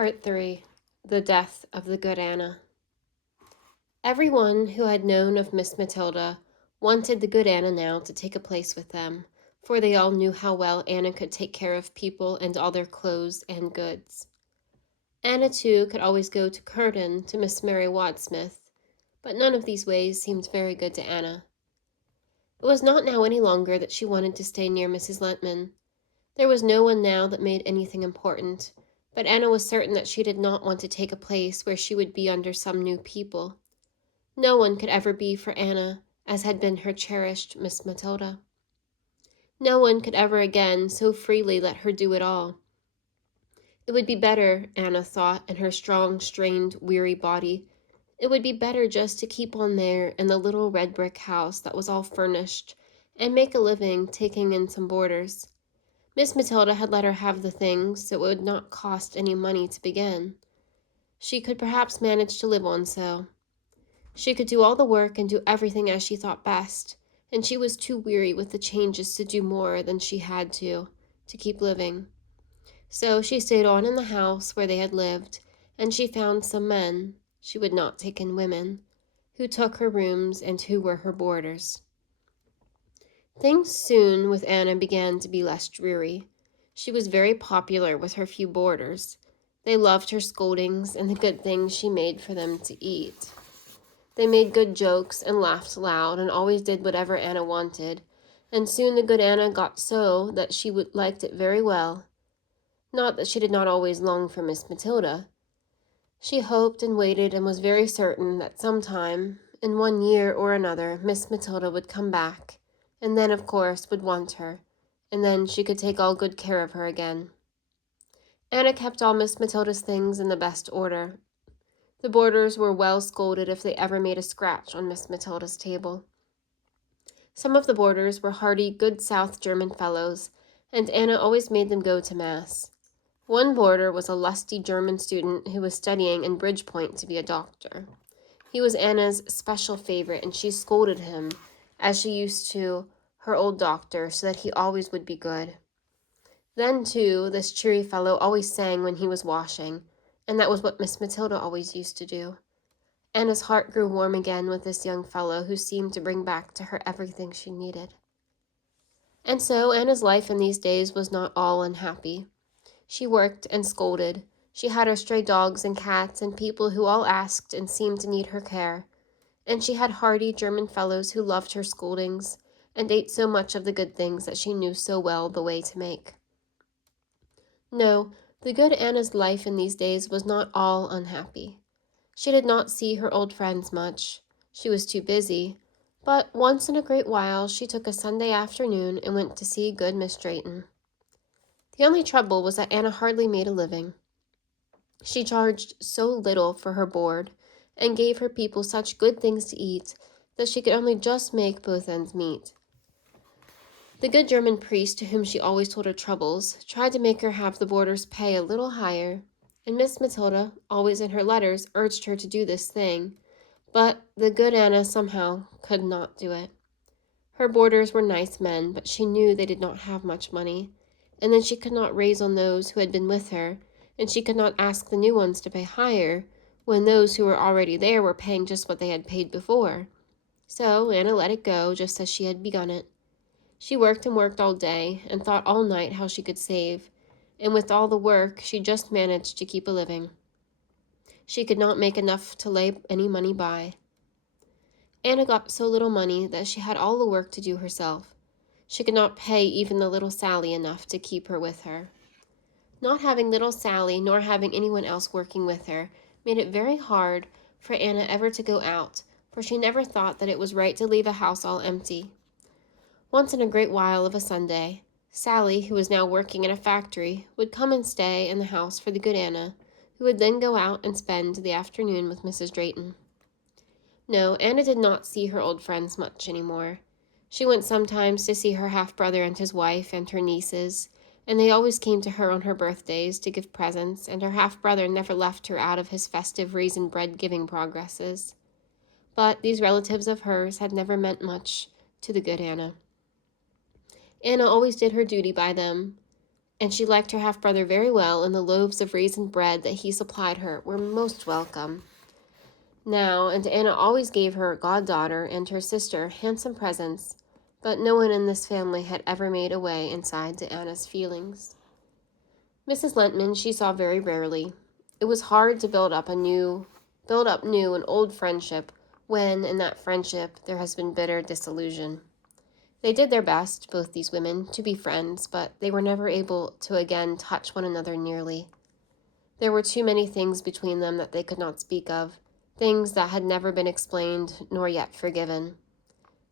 Part 3. The Death of the Good Anna. Everyone who had known of Miss Matilda wanted the good Anna now to take a place with them, for they all knew how well Anna could take care of people and all their clothes and goods. Anna, too, could always go to Curden to Miss Mary Wadsmith, but none of these ways seemed very good to Anna. It was not now any longer that she wanted to stay near Mrs. Lentman. There was no one now that made anything important, but Anna was certain that she did not want to take a place where she would be under some new people. No one could ever be for Anna as had been her cherished Miss Matilda. No one could ever again so freely let her do it all. It would be better, Anna thought, in her strong, strained, weary body. It would be better just to keep on there in the little red brick house that was all furnished, and make a living taking in some boarders. Miss Matilda had let her have the things, so it would not cost any money to begin. She could perhaps manage to live on so. She could do all the work and do everything as she thought best, and she was too weary with the changes to do more than she had to keep living. So she stayed on in the house where they had lived, and she found some men, she would not take in women, who took her rooms and who were her boarders. Things soon with Anna began to be less dreary. She was very popular with her few boarders. They loved her scoldings and the good things she made for them to eat. They made good jokes and laughed loud and always did whatever Anna wanted, and soon the good Anna got so that she liked it very well. Not that she did not always long for Miss Matilda. She hoped and waited and was very certain that sometime, in 1 year or another, Miss Matilda would come back, and then, of course, would want her, and then she could take all good care of her again. Anna kept all Miss Matilda's things in the best order. The boarders were well scolded if they ever made a scratch on Miss Matilda's table. Some of the boarders were hearty, good South German fellows, and Anna always made them go to Mass. One boarder was a lusty German student who was studying in Bridgepoint to be a doctor. He was Anna's special favorite, and she scolded him, as she used to her old doctor, so that he always would be good. Then, too, this cheery fellow always sang when he was washing, and that was what Miss Matilda always used to do. Anna's heart grew warm again with this young fellow who seemed to bring back to her everything she needed. And so Anna's life in these days was not all unhappy. She worked and scolded. She had her stray dogs and cats and people who all asked and seemed to need her care. And she had hearty German fellows who loved her scoldings and ate so much of the good things that she knew so well the way to make. No, the good Anna's life in these days was not all unhappy. She did not see her old friends much. She was too busy. But once in a great while she took a Sunday afternoon and went to see good Miss Drayton. The only trouble was that Anna hardly made a living. She charged so little for her board and gave her people such good things to eat that she could only just make both ends meet. The good German priest to whom she always told her troubles tried to make her have the boarders pay a little higher, and Miss Matilda, always in her letters, urged her to do this thing, but the good Anna somehow could not do it. Her boarders were nice men, but she knew they did not have much money, and then she could not raise on those who had been with her, and she could not ask the new ones to pay higher, when those who were already there were paying just what they had paid before. So Anna let it go just as she had begun it. She worked and worked all day, and thought all night how she could save, and with all the work she just managed to keep a living. She could not make enough to lay any money by. Anna got so little money that she had all the work to do herself. She could not pay even the little Sally enough to keep her with her. Not having little Sally nor having anyone else working with her made it very hard for Anna ever to go out, for she never thought that it was right to leave a house all empty. Once in a great while of a Sunday, Sally, who was now working in a factory, would come and stay in the house for the good Anna, who would then go out and spend the afternoon with Mrs. Drayton. No, Anna did not see her old friends much any more. She went sometimes to see her half-brother and his wife and her nieces, and they always came to her on her birthdays to give presents, and her half-brother never left her out of his festive raisin bread-giving progresses. But these relatives of hers had never meant much to the good Anna. Anna always did her duty by them, and she liked her half-brother very well, and the loaves of raisin bread that he supplied her were most welcome. Now, and Anna always gave her goddaughter and her sister handsome presents, but no one in this family had ever made a way inside to Anna's feelings. Mrs. Lentman she saw very rarely. It was hard to build up new and old friendship when in that friendship there has been bitter disillusion. They did their best, both these women, to be friends, but they were never able to again touch one another nearly. There were too many things between them that they could not speak of, things that had never been explained nor yet forgiven.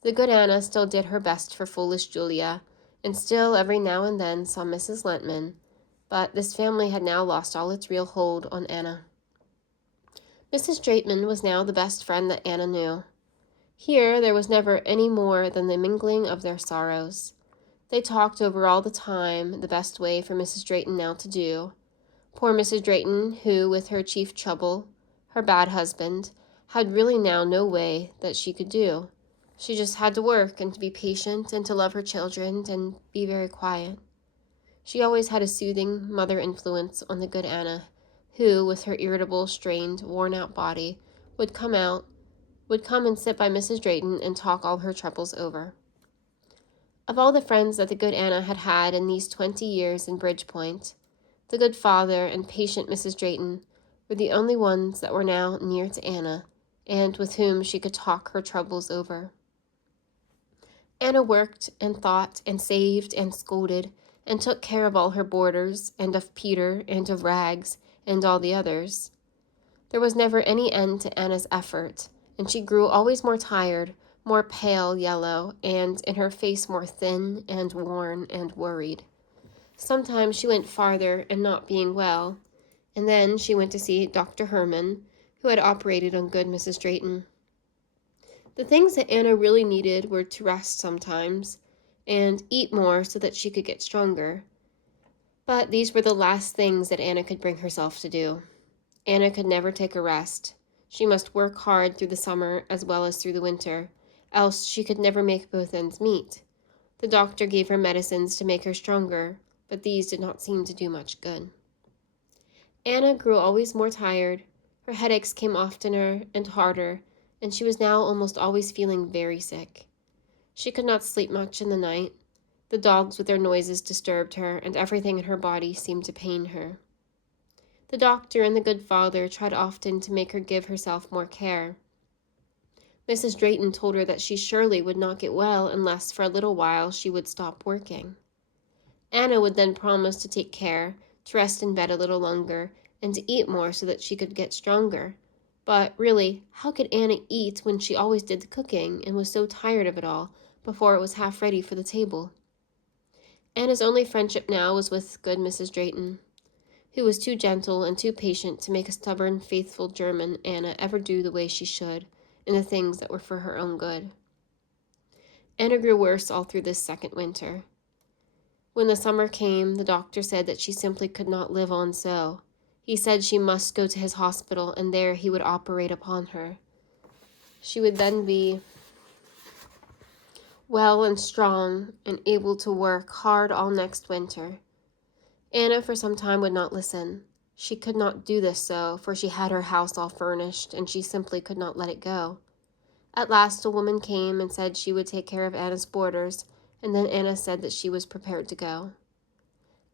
The good Anna still did her best for foolish Julia, and still every now and then saw Mrs. Lentman, but this family had now lost all its real hold on Anna. Mrs. Draitman was now the best friend that Anna knew. Here there was never any more than the mingling of their sorrows. They talked over all the time the best way for Mrs. Drayton now to do. Poor Mrs. Drayton, who, with her chief trouble, her bad husband, had really now no way that she could do. She just had to work and to be patient and to love her children and be very quiet. She always had a soothing mother influence on the good Anna, who, with her irritable, strained, worn-out body, would come and sit by Mrs. Drayton and talk all her troubles over. Of all the friends that the good Anna had had in these 20 years in Bridgepoint, the good father and patient Mrs. Drayton were the only ones that were now near to Anna, and with whom she could talk her troubles over. Anna worked and thought and saved and scolded and took care of all her boarders and of Peter and of Rags and all the others. There was never any end to Anna's effort, and she grew always more tired, more pale yellow, and in her face more thin and worn and worried. Sometimes she went farther and not being well, and then she went to see Dr. Herman, who had operated on good Mrs. Drayton. The things that Anna really needed were to rest sometimes and eat more so that she could get stronger. But these were the last things that Anna could bring herself to do. Anna could never take a rest. She must work hard through the summer as well as through the winter, else she could never make both ends meet. The doctor gave her medicines to make her stronger, but these did not seem to do much good. Anna grew always more tired. Her headaches came oftener and harder, and she was now almost always feeling very sick. She could not sleep much in the night. The dogs with their noises disturbed her, and everything in her body seemed to pain her. The doctor and the good father tried often to make her give herself more care. Mrs. Drayton told her that she surely would not get well unless for a little while she would stop working. Anna would then promise to take care, to rest in bed a little longer, and to eat more so that she could get stronger. But really, how could Anna eat when she always did the cooking and was so tired of it all before it was half ready for the table? Anna's only friendship now was with good Mrs. Drayton, who was too gentle and too patient to make a stubborn, faithful German Anna ever do the way she should in the things that were for her own good. Anna grew worse all through this second winter. When the summer came, the doctor said that she simply could not live on so. He said she must go to his hospital, and there he would operate upon her. She would then be well and strong and able to work hard all next winter. Anna for some time would not listen. She could not do this so, for she had her house all furnished, and she simply could not let it go. At last a woman came and said she would take care of Anna's boarders, and then Anna said that she was prepared to go.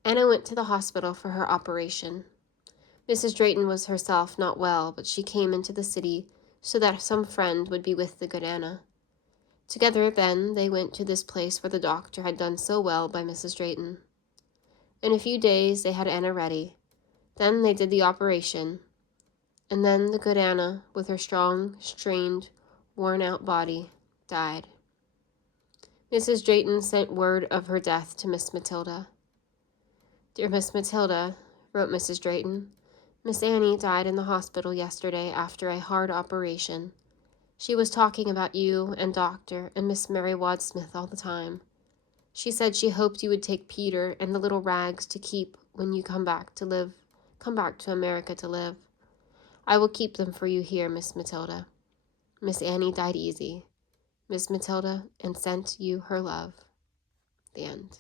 Anna went to the hospital for her operation. Mrs. Drayton was herself not well, but she came into the city so that some friend would be with the good Anna. Together, then, they went to this place where the doctor had done so well by Mrs. Drayton. In a few days, they had Anna ready. Then they did the operation, and then the good Anna, with her strong, strained, worn-out body, died. Mrs. Drayton sent word of her death to Miss Matilda. "Dear Miss Matilda," wrote Mrs. Drayton, "Miss Annie died in the hospital yesterday after a hard operation. She was talking about you and Doctor and Miss Mary Wadsmith all the time. She said she hoped you would take Peter and the little Rags to keep when you come back to America to live. I will keep them for you here, Miss Matilda. Miss Annie died easy. Miss Matilda, and sent you her love." The end.